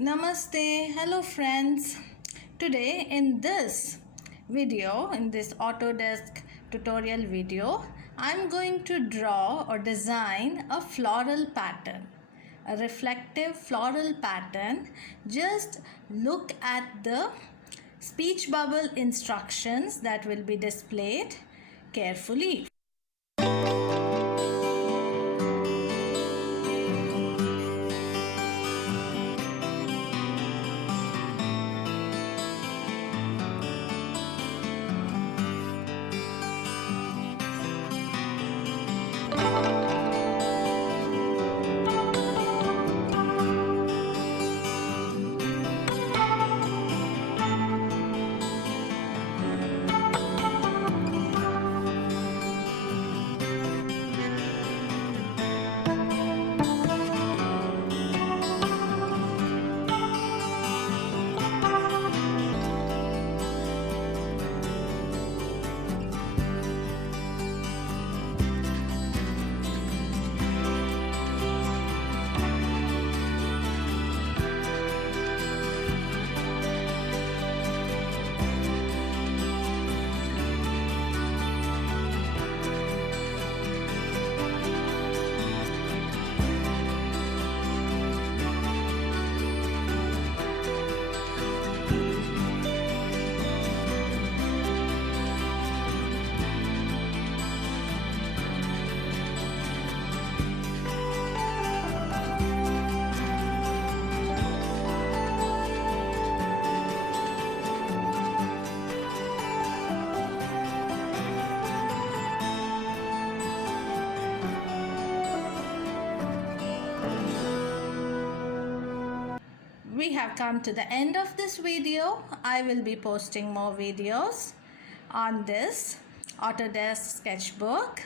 Namaste, hello friends. Today in this video, in this Autodesk tutorial video, I'm going to draw or design a floral pattern, a reflective floral pattern. Just look at the speech bubble instructions that will be displayed carefully. We have come to the end of this video. I will be posting more videos on this Autodesk Sketchbook.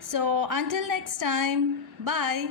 So until next time, bye.